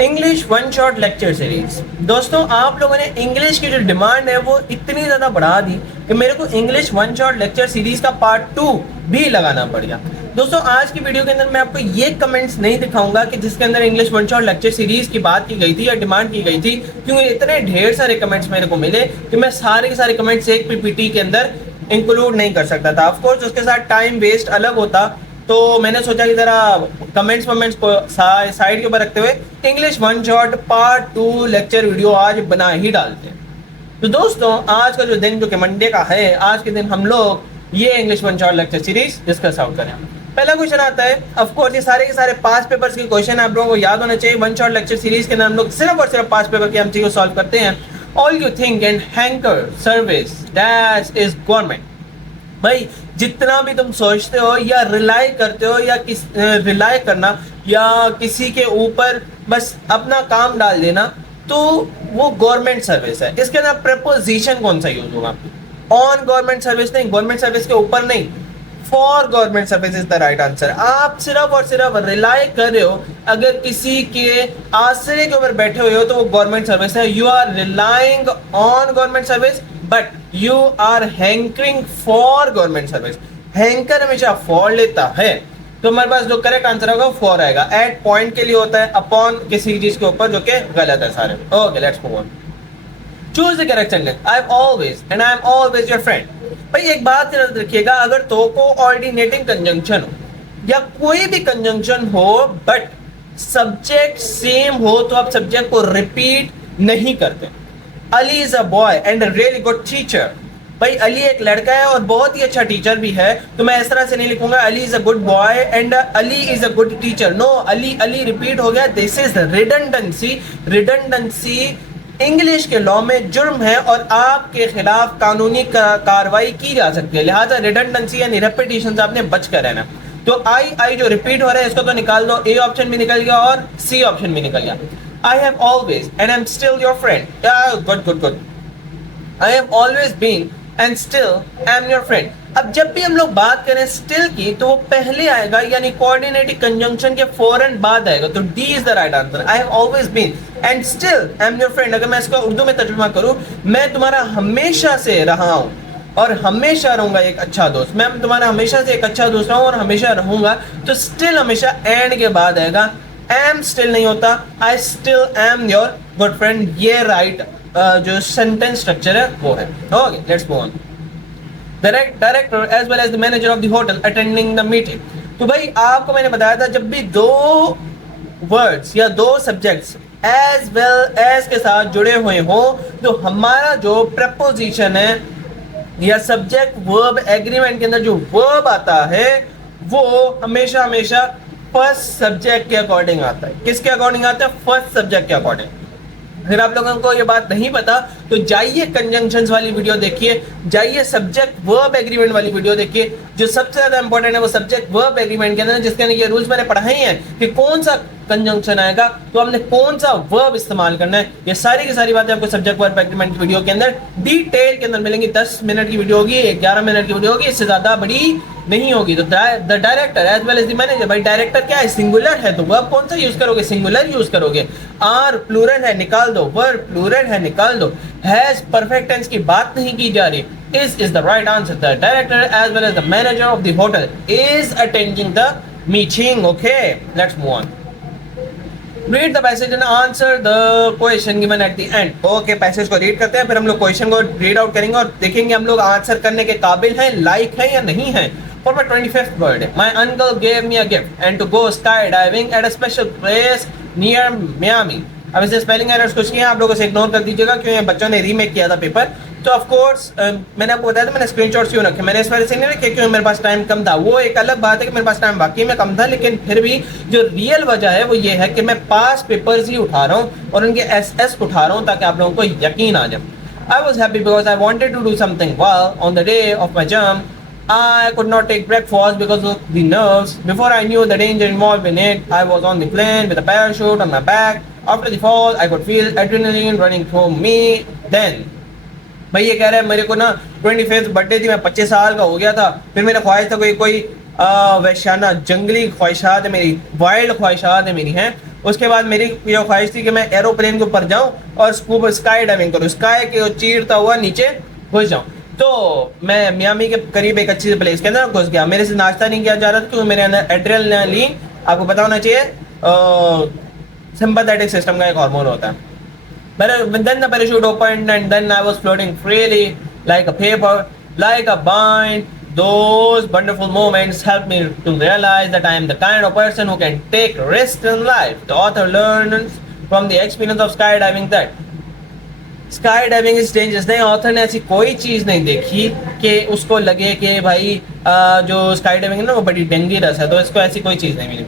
English one shot lecture series. दोस्तों, आप लोगों ने इंग्लिश की जो डिमांड है वो इतनी ज़्यादा बढ़ा दी कि मेरे को English one shot lecture series का पार्ट 2 भी लगाना पड़ गया। दोस्तों, आज की वीडियो के अंदर मैं आपको ये कमेंट्स नहीं दिखाऊंगा कि जिसके अंदर English one shot lecture series की बात की गई थी या डिमांड की गई थी, क्योंकि इतने ढेर सारे कमेंट्स मेरे को मिले कि मैं सारे के सारे कमेंट्स एक पीपीटी के अंदर इंक्लूड नहीं कर सकता था। ऑफकोर्स उसके साथ टाइम वेस्ट अलग होता, तो मैंने सोचा कि जरा कमेंट्स को साइड के ऊपर रखते हुए English one shot part 2 lecture video आज बना ही डालते हैं। तो दोस्तों, आज का जो दिन जो कि मंडे का है, आज के दिन हम लोग ये English one shot lecture series discuss out करें। पहला क्वेश्चन आता है, ऑफ कोर्स ये सारे के सारे 5 पेपर्स के क्वेश्चन आप लोगों को याद होना चाहिए। वन शॉट लेक्चर सीरीज के अंदर हम लोग सिर्फ और सिर्फ 5 पेपर के एमसीक्यू सॉल्व करते हैं। All you think and hanker service that is government. भाई, जितना भी तुम सोचते हो या रिलाई करते हो या रिलाई करना या किसी के ऊपर बस अपना काम डाल देना, तो वो गवर्नमेंट सर्विस है। इसके अंदर प्रपोजिशन कौन सा यूज होगा? ऑन गवर्नमेंट सर्विस नहीं, गवर्नमेंट सर्विस के ऊपर नहीं, for government service is the right answer. आप सिर्फ और सिर्फ रिलाई कर रहे हो, अगर किसी के आश्रय के ऊपर बैठे हुए हो तो वो गवर्नमेंट सर्विस है। You are relying on government service but you are hankering for government service. Hanker हमेशा फॉर लेता है, तो हमारे पास जो करेक्ट आंसर होगा फॉर आएगा। एट पॉइंट के लिए होता है, अपॉन किसी चीज के ऊपर, जो कि गलत है सारे। Okay, let's move on. Choose the correct sentence. I am always and I am always your friend. भाई, एक बात याद रखिएगा, अगर तो को ऑर्डिनेटिंग कंजंक्शन हो या कोई भी कंजंक्शन हो बट सब्जेक्ट सेम हो, तो आप सब्जेक्ट को रिपीट नहीं करते। Ali is a boy and a really good teacher. भाई, अली एक लड़का है और बहुत ही अच्छा टीचर भी है, तो मैं इस तरह से नहीं लिखूंगा Ali is a good boy and Ali is a good teacher. No, Ali Ali repeat हो गया। This is redundancy. Redundancy English के लॉ में जुर्म है और आपके खिलाफ कानूनी कार्रवाई की जा सकती है। लिहाजा रिडंडेंसी यानी रेपिटेशन से आपने बच कर रहना। तो आई जो रिपीट हो रहा है इसको तो निकाल दो। ए ऑप्शन भी निकल गया और सी ऑप्शन भी निकल गया। I have always and I'm still your friend. Yeah, good. I have always been and still am your friend. अब जब भी हम लोग बात करें still की, तो वो पहले आएगा, यानी कोऑर्डिनेटिव कंजंक्शन के फौरन बाद आएगा, तो D is the right answer. I have always been and still am your friend। अगर मैं इसको उर्दू में तर्जुमा करूं, मैं तुम्हारा हमेशा से रहा हूं और हमेशा रहूंगा एक अच्छा दोस्त। मैं तुम्हारा हमेशा से एक अच्छा दोस्त रहा हूं और हमेशा रहूंगा, तो स्टिल हमेशा एंड के बाद आएगा। एम स्टिल नहीं होता, I still am your good friend. ये राइट जो सेंटेंस स्ट्रक्चर है वो है। Okay, let's move on. Director as well as the manager of the hotel attending the meeting. तो भाई, आपको मैंने बताया था, जब भी दो वर्ड्स या दो सब्जेक्ट्स एज वेल एज के साथ जुड़े हुए हो, तो हमारा जो प्रपोजिशन है या सब्जेक्ट वर्ब एग्रीमेंट के अंदर जो वर्ब आता है वो हमेशा हमेशा फर्स्ट सब्जेक्ट के अकॉर्डिंग आता है। किसके अकॉर्डिंग आता है? फर्स्ट सब्जेक्ट के अकॉर्डिंग। अगर आप लोगों को ये बात नहीं पता तो जाइए कंजंक्शंस वाली वीडियो देखिए, जाइए सब्जेक्ट वर्ब एग्रीमेंट वाली वीडियो देखिए। जो सबसे ज्यादा इंपॉर्टेंट है वो सब्जेक्ट वर्ब एग्रीमेंट के अंदर, जिसके अंदर ये रूल्स मैंने पढ़ाए हैं कि कौन सा कंजंक्शन आएगा तो हमने कौन सा वर्ब इस्तेमाल करना है। ये सारी की सारी बातें आपको सब्जेक्ट वर्ब एग्रीमेंट की वीडियो के अंदर डिटेल के अंदर मिलेंगी। 10 मिनट की वीडियो होगी, 11 मिनट की वीडियो होगी, इससे ज्यादा बड़ी नहीं होगी। तो the director as well as the manager. भाई, डायरेक्टर क्या है? सिंगुलर है, तो वर्ब कौन सा यूज करोगे? सिंगुलर यूज करोगे। आर प्लूरल है, निकाल दो। वर्ब प्लूरल है, निकाल दो। हैज परफेक्ट टेंस की बात नहीं की जा रही। is the right answer. The director as well as the manager of the hotel is attending the meeting. Okay, let's move on. Read the passage and answer the question given at the end. Okay, passage को read करते हैं, फिर हम लोग question को read out करेंगे और देखेंगे हम लोग आंसर करने के काबिल हैं, लाइक हैं या नहीं हैं। For my 25th birthday, my uncle gave me a gift and to go skydiving at a special place near Miami. अब इसे स्पेलिंग एरर्स कुछ नहीं है, आप लोगों से इग्नोर कर दीजिएगा क्योंकि बच्चों ने रीमेक किया था पेपर। तो ऑफ कोर्स मैंने आपको बताया था, मैंने स्क्रीनशॉट्स क्यों रखे। मैंने इस वजह से नहीं रखे क्योंकि मेरे पास टाइम कम था। वो एक अलग बात है कि मेरे पास टाइम वाकई में कम था, लेकिन फिर भी जो रियल वजह है वो ये है कि मैं 5 पेपर्स ही उठा रहा हूँ और उनके एस उठा रहा हूँ ताकि आप लोगों को यकीन आ जाए। I was happy because I wanted to do something well on the day of my jump. I could not take breakfast because of the nerves. Before I knew the danger involved in it, I was on the plane with a parachute on my back. After the fall, I could feel adrenaline running through me. Then, भाई ये कह रहा है मेरे को ना 25th birthday थी, मैं 25 साल का हो गया था, फिर मेरा ख्वाहिश था कोई वैशाना जंगली ख्वाहिशात है मेरी, वाइल्ड ख्वाहिशात है मेरी हैं, उसके बाद मेरी जो ख्वाहिश थी कि मैं एरोप्लेन के ऊपर जाऊं और स्काई डाइविंग करूं, स्काई के चीरता हुआ नीचे घुस जाऊं। तो मैं मियामी के करीब एक अच्छी प्लेस के अंदर घुस गया। मेरे से नाश्ता नहीं किया जा रहा था क्योंकि मेरे अंदर एड्रेनलिन, आपको पता होना चाहिए, सिंपैथेटिक सिस्टम का एक हार्मोन होता है। But then the parachute opened and then I was floating freely like a paper, like a bind. Those wonderful moments helped me to realize that I am the kind of person who can take risks in life. The author learns from the experience of skydiving that skydiving is dangerous. नहीं, author ने ऐसी कोई चीज़ नहीं देखी कि उसको लगे कि भाई जो skydiving है ना वो बड़ी डेंजरस है, तो इसको ऐसी कोई चीज़ नहीं मिली।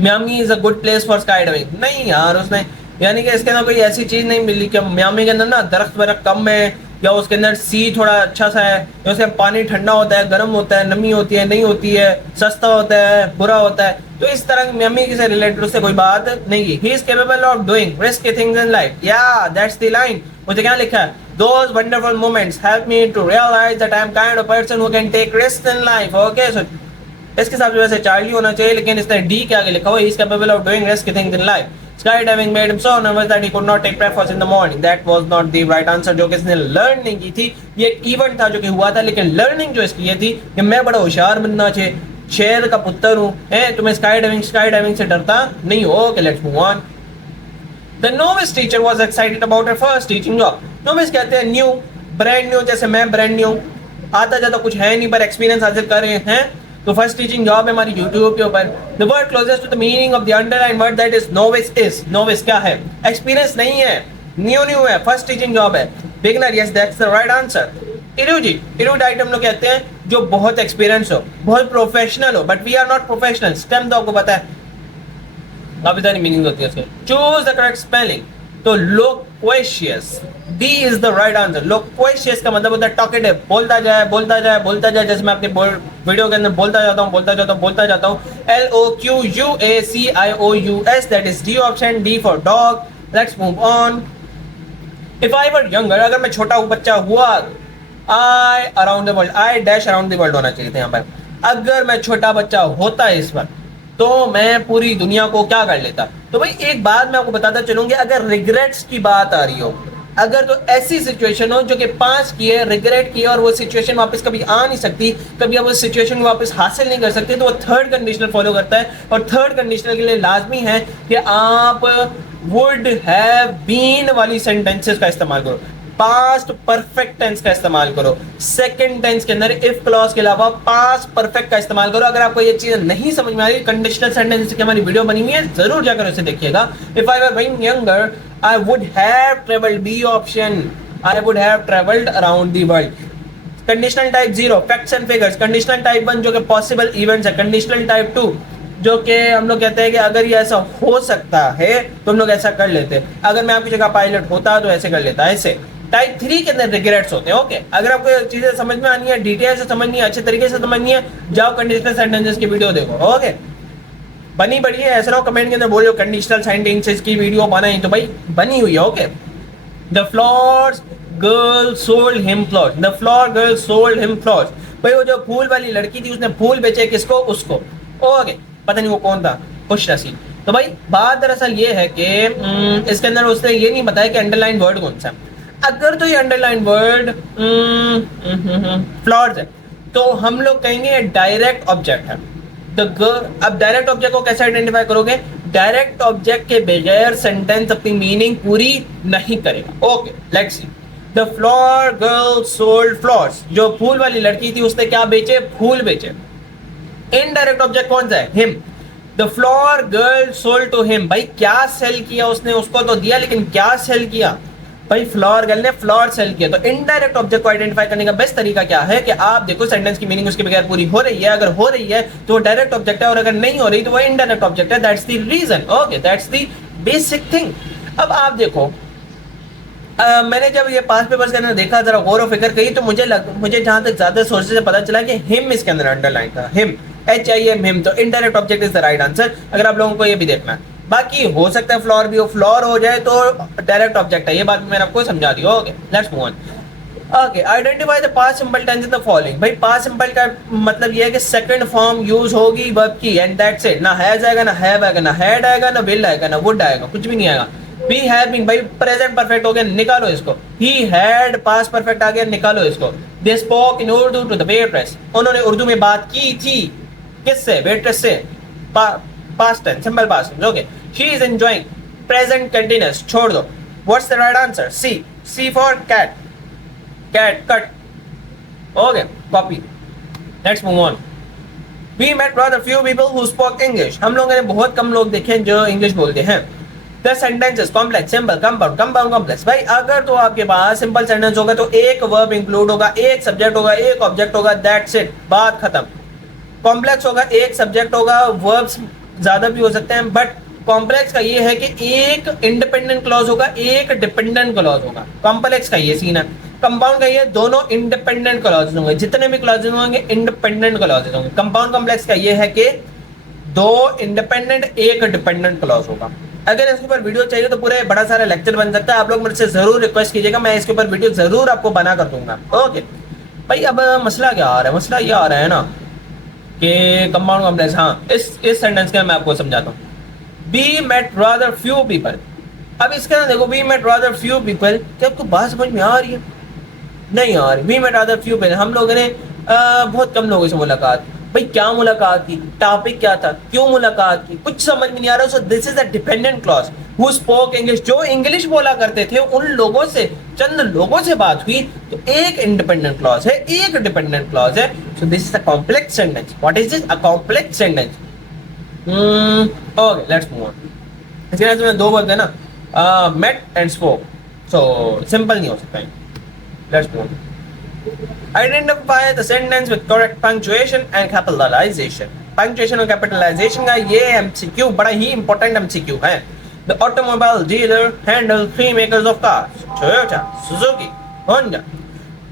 Miami is a good place for sky diving, नहीं यार उसने, यानी कि इसके अंदर कोई ऐसी चीज़ नहीं मिली कि मियामी के अंदर ना दरख्त वरख्त कम है, या उसके अंदर सी थोड़ा अच्छा सा है, या उसके पानी ठंडा होता है, गर्म होता है, नमी होती है, नहीं होती है, सस्ता होता है, बुरा होता है। तो इस तरह मियामी से रिलेटेड उससे कोई बात नहीं की। He is capable of doing risky things in life, या दैट्स द लाइन। मुझे क्या लिखा है, those wonderful moments help me to realize that I am kind of person who can take risk in life. Okay, so इसके हिसाब से वैसे Charlie होना चाहिए, लेकिन इसने डी के आगे लिखा हुआ he is capable of doing risky things in life. Skydiving made him so nervous that he could not take breakfast in the morning. That was not the right answer, जो कि इसने लर्न नहीं की थी। ये एक इवेंट था जो कि हुआ था, लेकिन लर्निंग जो इसकी ये थी कि मैं बड़ा होशियार बनना चाहिए, शेर का पुत्र हूँ, तो मैं स्काई डाइविंग से डरता नहीं हूँ। Okay, let's move on. The novice teacher was excited about her first teaching job. Novice कहते हैं न्यू, ब्रांड न्यू, जैसे मैं ब्रांड न्यू, आता जाता कुछ है नहीं पर एक्सपीरियंस हासिल कर रहे हैं। तो फर्स्ट टीचिंग जॉब है हमारी यूट्यूब के ऊपर। The word closest to the meaning of the underline word that is novice is. Novice क्या है? एक्सपीरियंस नहीं है, न्यू है, फर्स्ट टीचिंग जॉब है। Beginner, yes that's the right answer. Erudite हम लोग कहते हैं जो बहुत एक्सपीरियंस हो, बहुत प्रोफेशनल हो, but we are not professional. Stem तो आपको पता है काफी सारी मीनिंग होती है उसके। चूज द करेक्ट स्पेलिंग, तो loquacious, D is the right answer. Loquacious का मतलब होता है टॉकेटिव, बोलता जाए, जैसे मैं अपने वीडियो के अंदर बोलता जाता हूँ। LOQUACIOUS, that is D option, D for dog. Let's move on. If I were younger, अगर मैं छोटा बच्चा हुआ, I around the world, I dash around the world होना चाहिए था यहाँ पर। अगर मैं छोटा बच्चा होता है इस वक्त, तो मैं पूरी दुनिया को क्या कर लेता। तो भाई एक बात मैं आपको बताता चलूंगी, अगर रिग्रेट्स की बात आ रही हो, अगर तो ऐसी सिचुएशन हो जो कि पास की है, रिग्रेट की है, और वो सिचुएशन वापस कभी आ नहीं सकती, कभी आप उस सिचुएशन को वापस हासिल नहीं कर सकते, तो वो थर्ड कंडीशनल फॉलो करता है। और थर्ड कंडीशनल के लिए लाजमी है कि आप वुड हैव बीन वाली सेंटेंसेस का इस्तेमाल करो, पास्ट परफेक्ट टेंस का इस्तेमाल करो, सेकंड टेंस के अंदर इफ क्लॉज के अलावा पास्ट परफेक्ट का इस्तेमाल करो। अगर आपको ये चीज नहीं समझ में आ रही, कंडीशनल सेंटेंस की हमारी वीडियो बनी हुई है, जरूर जाकर उसे देखिएगा। If I were being younger, I would have travelled, B option, I would have travelled around the world. Conditional type 0 facts and figures, conditional type 1 जो कि पॉसिबल इवेंट्स है, कंडीशनल टाइप 2 जो कि हम लोग कहते हैं कि अगर ये ऐसा हो सकता है तो हम लोग ऐसा कर लेते, अगर मैं आपकी जगह पायलट होता तो ऐसे कर लेता, ऐसे। टाइप 3 के अंदर रिग्रेट्स होते हैं। ओके, अगर आपको चीजें समझ में आनी है, डिटेल से समझनी है, अच्छे तरीके से समझनी है, जाओ कंडीशनल सेंटेंसेस की वीडियो देखो। ओके, बनी पड़ी है, ऐसा ना कमेंट के अंदर बोल रहे हो कंडीशनल सेंटेंसेस की वीडियो बनाई, तो भाई बनी हुई है। Okay, the flowers girl sold him flowers, the flower girl sold him flowers. भाई वो जो फूल वाली लड़की थी उसने फूल बेचे, किसको? उसको। ओके, पता नहीं वो कौन था, खुश नसीब। तो भाई बात दरअसल ये है कि इसके अंदर उसने ये नहीं बताया कि अंडरलाइन वर्ड कौन सा। अगर तो ये अंडरलाइन वर्ड फ्लॉर्स है तो हम लोग कहेंगे डायरेक्ट ऑब्जेक्ट है। अब डायरेक्ट ऑब्जेक्ट को कैसे आइडेंटिफाई करोगे? डायरेक्ट ऑब्जेक्ट के बगैर सेंटेंस अपनी मीनिंग पूरी नहीं करेगा। Okay, let's see. The flower girl sold flowers, जो फूल वाली लड़की थी उसने क्या बेचे? फूल बेचे। इनडायरेक्ट ऑब्जेक्ट कौन सा है? Him. The flower girl sold to him, भाई क्या सेल किया उसने? उसको तो दिया, लेकिन क्या सेल किया? भाई फ्लावर गर्ल ने फ्लावर सेल किया। तो इनडायरेक्ट ऑब्जेक्ट को आइडेंटिफाई करने का बेस्ट तरीका क्या है कि आप देखो सेंटेंस की मीनिंग उसके बगैर पूरी हो रही है, अगर हो रही है तो डायरेक्ट ऑब्जेक्ट है, और अगर नहीं हो रही तो वो इनडायरेक्ट ऑब्जेक्ट है। That's the reason. Okay, that's the basic thing. अब आप देखो, मैंने जब ये पास पेपर्स के अंदर देखा, जरा गौर व फिक्र करी, तो मुझे जहां तक ज्यादा सोर्सेज से पता चला कि हिम इसके अंदर अंडरलाइन था, हिम, HIM, हिम। तो indirect object is the right answer, अगर आप लोगों को ये भी देखना है। बाकी हो सकता है फ्लोर भी हो, फ्लोर हो जाए तो डायरेक्ट ऑब्जेक्ट है, ये बात मैंने आपको समझा दी। Okay, let's move on. Okay, identify the past simple tense in the following. भाई पास्ट सिंपल का मतलब ये है कि सेकंड फॉर्म यूज होगी वर्ब की, एंड दैट्स इट। ना हैज आएगा, ना हैव आएगा, ना हैड आएगा, ना विल आएगा, ना वुड आएगा, कुछ भी नहीं आएगा। बी हैव बीन, भाई प्रेजेंट परफेक्ट हो गया, निकालो इसको। ही हैड, पास्ट परफेक्ट आ गया, निकालो इसको। They spoke in Urdu to the waitress, उन्होंने उर्दू में बात की थी, किससे? वेट्रेस से। Past tense, simple past tense. Okay, she is enjoying, present continuous, छोड़ दो। What's the right answer? C. C for cat, cat cut. Okay, copy. Let's move on. We met rather few people who spoke English. हम लोगों ने बहुत कम लोग देखे हैं जो इंग्लिश बोलते हैं। The sentences complex, simple, compound, compound, complex. भाई अगर तो आपके पास सिंपल सेंटेंस होगा तो एक वर्ब इंक्लूड होगा, एक सब्जेक्ट होगा, एक ऑब्जेक्ट होगा, दैट्स इट, बात खत्म। कॉम्प्लेक्स होगा, एक सब्जेक्ट होगा, वर्ब्स ज्यादा भी हो सकते हैं, बट कॉम्प्लेक्स का ये है कि एक इंडिपेंडेंट क्लॉज होगा, एक डिपेंडेंट क्लॉज होगा। कॉम्प्लेक्स का ये सीन है। कंपाउंड का ये दोनों इंडिपेंडेंट क्लॉजेज होंगे, जितने भी क्लॉजेज होंगे इंडिपेंडेंट क्लॉजेज होंगे। कंपाउंड कॉम्प्लेक्स का ये है कि दो इंडिपेंडेंट एक डिपेंडेंट क्लॉज होगा। अगर इसके ऊपर वीडियो चाहिए तो पूरे बड़ा सारा लेक्चर बन सकता है। आप लोग मुझसे जरूर रिक्वेस्ट कीजिएगा, मैं इसके ऊपर वीडियो जरूर आपको बना कर दूंगा। ओके भाई, अब मसला क्या आ रहा है? मसला ये आ रहा है ना कि कंपाउंड कॉम्प्लेक्स, हाँ इस सेंटेंस का मैं आपको समझाता हूँ। We met rather few people. अब इसके अंदर देखो, we met rather few people, क्या आपको बात समझ में आ रही है? नहीं आ रही। We met rather few people, हम लोगों ने बहुत कम लोगों से मुलाकात। भाई क्या मुलाकात की? टॉपिक क्या था? क्यों मुलाकात की? कुछ समझ में नहीं आ रहा। सो this is a dependent clause. Who spoke English, जो इंग्लिश बोला करते थे उन लोगों से, चंद लोगों से बात हुई, तो एक इंडिपेंडेंट क्लॉज है, एक डिपेंडेंट क्लॉज है। So this is a complex sentence. What is this? A complex sentence. Okay, let's move on. इसके अंदर में दो वर्ड है ना, met and spoke, so simple नहीं हो सकता है। Let's move on. Identify the sentence with correct punctuation and capitalization. Punctuation और capitalization का ये MCQ बड़ा ही important MCQ है। The automobile dealer handled 3 makers of cars: Toyota, Suzuki, Honda.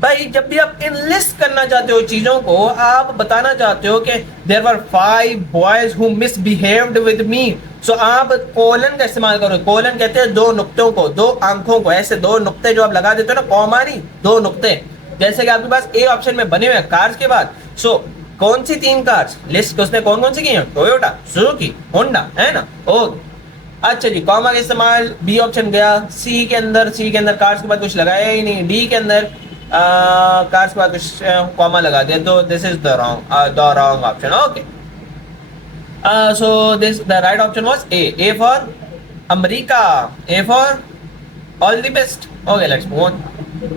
भाई जब भी आप enlist करना चाहते हो चीजों को, आप बताना चाहते हो कि there were 5 boys who misbehaved with me. So आप कोलन का इस्तेमाल करो। कोलन कहते हैं दो नुक्तों को, दो आंखों को, ऐसे दो नुक्ते जो आप लगा देते हो ना, कॉमा नहीं, दो नुक्ते। जैसे कि आपके पास ए ऑप्शन में बने हुए हैं कार्स के बाद। सो कौन सी 3 कार्स लिस्ट उसने कौन कौन सी की हैं? टोयोटा, सुजुकी, होंडा, है ना? ओके, अच्छा जी, कॉमा का इस्तेमाल बी ऑप्शन गया। सी के अंदर कार्स के बाद कुछ लगाया ही नहीं। डी के अंदर कार्स के बाद कुछ कॉमा लगा दिया, तो this is the wrong option. Okay, so this the right option was A for America, A for all the best. Okay, let's move on.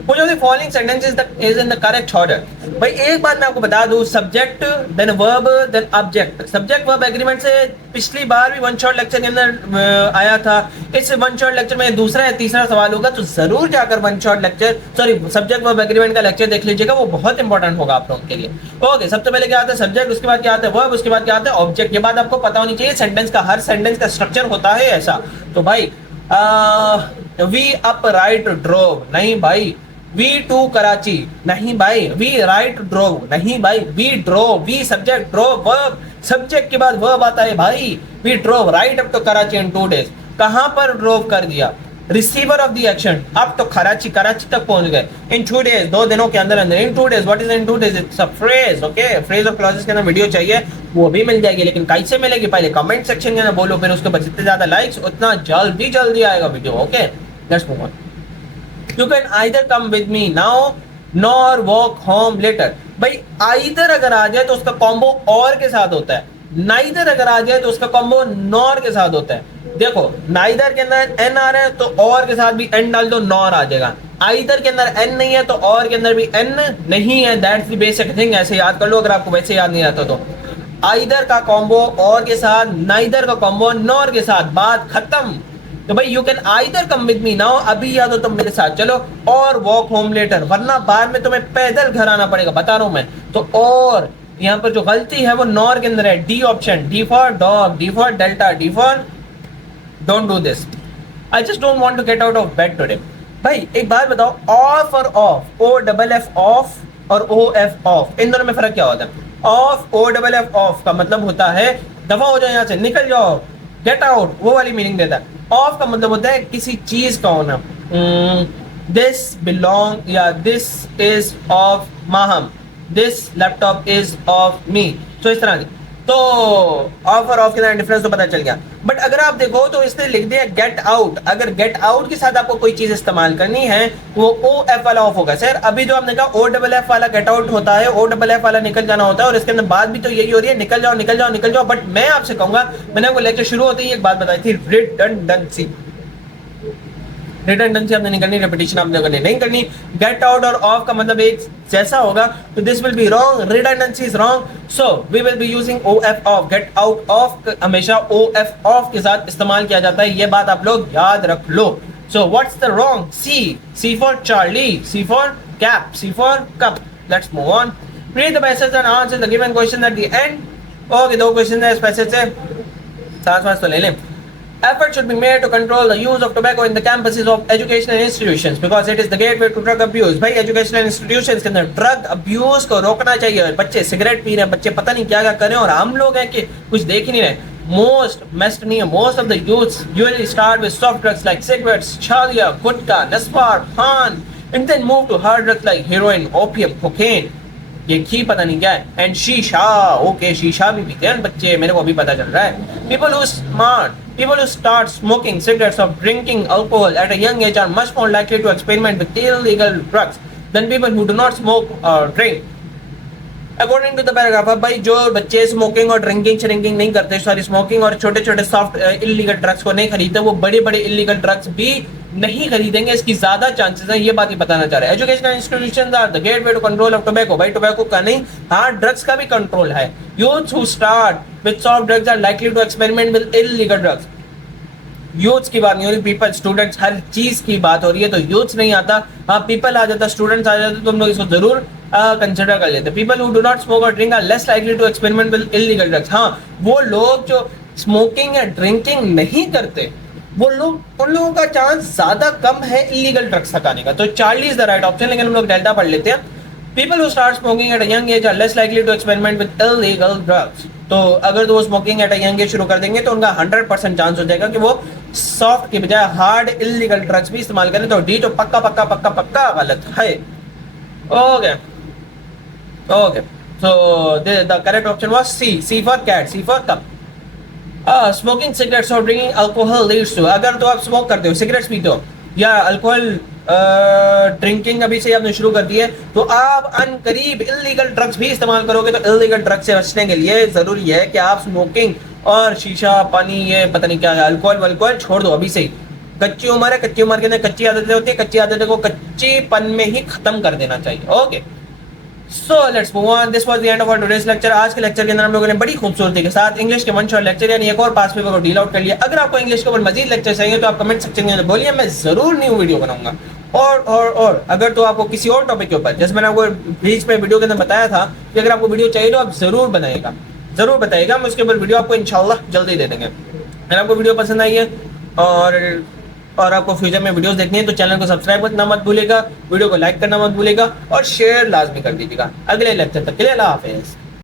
Which of the following sentences is in the correct order? भाई एक बात मैं आपको बता दूं, subject then verb then object. Subject verb agreement से पिछली बार भी वन शॉट लेक्चर के अंदर आया था। इस वन शॉट लेक्चर में दूसरा या तीसरा सवाल होगा, तो जरूर जाकर one shot lecture, sorry subject verb agreement का लेक्चर देख लीजिएगा, वो बहुत इंपॉर्टेंट होगा आप लोगों के लिए। ओके, सबसे पहले क्या आता है? सब्जेक्ट, उसके बाद क्या आता है? वर्ब, उसके बाद क्या आता है? ऑब्जेक्ट। ये बात आपको पता होनी चाहिए। सेंटेंस का, हर सेंटेंस का स्ट्रक्चर होता है ऐसा। तो भाई वी अप राइट ड्रोव, नहीं भाई। वी टू कराची, नहीं भाई। वी राइट ड्रोव, नहीं भाई। We drove, we subject, drove verb, subject के बाद वर्ब आता है भाई। We drove right up to Karachi in 2 days। कहां पर ड्रोव कर दिया? रिसीवर ऑफ द एक्शन, अब तो कराची तक पहुंच गए। इन 2 days, 2 दिनों के अंदर अंदर। इन 2 days, what is in 2 days? It's a phrase. Okay, phrase और क्लॉजेस के अंदर वीडियो चाहिए, वो भी मिल जाएगी, लेकिन कैसे मिलेगी? पहले कमेंट सेक्शन के अंदर बोलो, फिर उसके बाद जितने ज्यादा लाइक्स उतना जल्दी आएगा video. Okay, let's move on. You can either come with me now nor walk home later. भाई either अगर आ जाए तो उसका कॉम्बो और के साथ होता है। neither अगर आ जाए तो उसका कॉम्बो nor के साथ होता है। देखो neither के अंदर n आ रहा है तो और के साथ भी n डाल दो, nor आ जाएगा। either के अंदर n नहीं है तो और के अंदर भी n नहीं है। That's the basic thing। ऐसे याद कर लो अगर आपको वैसे याद नहीं आता तो। either का कॉम्बो और के साथ, neither का कॉम्बो nor के साथ, बात खत्म। तो भाई you can either come with me now, अभी या तो तुम मेरे साथ चलो, और वॉक होम लेटर, वरना बाद में तुम्हें पैदल घर आना पड़ेगा, बता रहा हूं मैं। तो और यहाँ पर जो गलती है वो नॉर के अंदर है। D option, D for dog, D for delta, D for don't do this. I just don't want to get out of bed today. भाई एक बात बताओ, ऑफ और of, O double F of और ओ एफ ऑफ, इन दोनों में फर्क क्या होता है? Of, O double F of का मतलब होता है दफा हो जाओ यहाँ से, निकल जाओ, गेट आउट, वो वाली मीनिंग देता है। ऑफ का मतलब होता है किसी चीज का होना। दिस बिलोंग या this is of Maham, this laptop is of me. तो इस तरह की, तो ऑफ और ऑफ के अंदर डिफरेंस तो पता चल गया। बट अगर आप देखो तो इसने लिख दिया गेट आउट, अगर गेट आउट के साथ आपको कोई चीज इस्तेमाल करनी है तो वो ओ एफ वाला ऑफ होगा। सर अभी जो आपने कहा ओ डबल एफ वाला गेट आउट होता है, ओ डबल एफ वाला निकल जाना होता है, और इसके अंदर बात भी तो यही हो रही है, निकल जाओ निकल जाओ निकल जाओ। बट मैं आपसे कहूंगा, मैंने आपको लेक्चर शुरू होते ही एक बात बताई थी, रिडंडेंसी। रिडंडेंसी आपने नहीं करनी, रेपिटेशन आपने करनी नहीं करनी। गेट आउट और ऑफ का मतलब एक जैसा होगा, तो this will be wrong, redundancy is wrong. So we will be using O F of. Get out of हमेशा ओ एफ ऑफ के साथ इस्तेमाल किया जाता है, ये बात आप लोग याद रख लो। So what's the wrong? C for Charlie, C for cap, C for cup. Let's move on. Read the passage and answer the given question at the end. Okay, दो क्वेश्चन है इस पैसेज से, सांस तो ले लें। Effort should be made to control the use of tobacco in the campuses of educational institutions because it is the gateway to drug abuse। भाई educational institutions के अंदर drug abuse को रोकना चाहिए। बच्चे सिगरेट पी रहे हैं, बच्चे पता नहीं क्या क्या कर रहे हैं, और हम लोग हैं कि कुछ देख ही नहीं रहे। Most of the youths usually start with soft drugs like cigarettes, chalia, gutka, naswar, pan, and then move to hard drugs like heroin, opium, cocaine, ये की पता नहीं क्या है, एंड शीशा। ओके, शीशा भी पीते हैं बच्चे, मेरे को अभी पता चल रहा है। People who start smoking cigarettes or drinking alcohol at a young age are much more likely to experiment with illegal drugs than people who do not smoke or drink। According to the paragraph, अब भाई जो बच्चे smoking और drinking shrinking नहीं करते, sorry smoking और छोटे छोटे सॉफ्ट इलीगल ड्रग्स को नहीं खरीदते, वो बड़े बड़े इलीगल ड्रग्स भी नहीं खरीदेंगे, इसकी ज्यादा चांसेस है, ये बात ही बताना चाह रहे हैं। Educational institutions are the gateway to control of tobacco. भाई टोबैको का नहीं, हार्ड ड्रग्स का भी कंट्रोल है। Youths who start with soft drugs are likely to experiment with illegal drugs. Youths की बात नहीं हो रही, पीपल, स्टूडेंट्स, हर चीज की बात हो रही है। तो यूथ्स नहीं आता, हाँ पीपल आ जाता, स्टूडेंट्स आ जाते, तो हम लोग इसको जरूर कंसिडर कर लेते। People who do not smoke और drink are less likely to experiment with illegal drugs. हाँ, वो लोग जो स्मोकिंग या ड्रिंकिंग नहीं करते, वो लोग, उन लोगों का चांस ज्यादा कम है इलीगल ड्रग्स हटाने का। तो Charlie is the right option, लेकिन हम लोग डेल्टा पढ़ लेते हैं। People who start smoking at a young age are less likely to experiment with illegal drugs। तो अगर तो वो smoking at a young age शुरू कर देंगे तो उनका 100% चांस हो जाएगा कि वो सॉफ्ट के बजाय हार्ड इलीगल ड्रग्स भी इस्तेमाल करें। तो डी तो पक्का पक्का पक्का पक्का गलत है। Okay okay, so the correct option was C for cat, C for cup. Smoking cigarettes और ड्रिंकिंग अल्कोहल लीड्स टू, अगर तो आप स्मोक करते हो, सिगरेट्स पीते हो या अल्कोहल ड्रिंकिंग अभी से आपने शुरू कर दी है, तो आप अनकरीब इलीगल ड्रग्स भी इस्तेमाल करोगे। तो इलीगल ड्रग्स से बचने के लिए जरूरी है कि आप स्मोकिंग और शीशा, पानी, ये पता नहीं क्या है, अल्कोहल वल्कोहल छोड़ दो अभी से ही। कच्ची उम्र है, कच्ची उम्र के अंदर कच्ची आदतें होती है, कच्ची आदतें को कच्चीपन में ही खत्म कर देना चाहिए। Okay, so let's move on. This was the end of our today's lecture. आज के लेक्चर के अंदर हम लोगों ने बड़ी खूबसूरती के साथ इंग्लिश के वन शॉट लेक्चर यानी एक और पास पेपर को डील आउट कर लिया। अगर आपको इंग्लिश के ऊपर मजीद लेक्चर चाहिए तो आप कमेंट सेक्शन में बोलिए, मैं जरूर न्यू वीडियो बनाऊंगा। और अगर तो आपको किसी और टॉपिक के ऊपर, जैसे मैंने आपको बीच में वीडियो के अंदर बताया था कि अगर आपको वीडियो चाहिए तो आप जरूर बताइएगा, हम उसके ऊपर वीडियो आपको इंशाल्लाह जल्दी दे देंगे। अगर आपको वीडियो पसंद आई है और आपको फ्यूचर में वीडियोस देखनी है तो चैनल को सब्सक्राइब करना मत भूलिएगा, वीडियो को लाइक करना मत भूलिएगा और शेयर लाजमी कर दीजिएगा। अगले लेक्चर तक के लिए अल्लाह हाफिज़।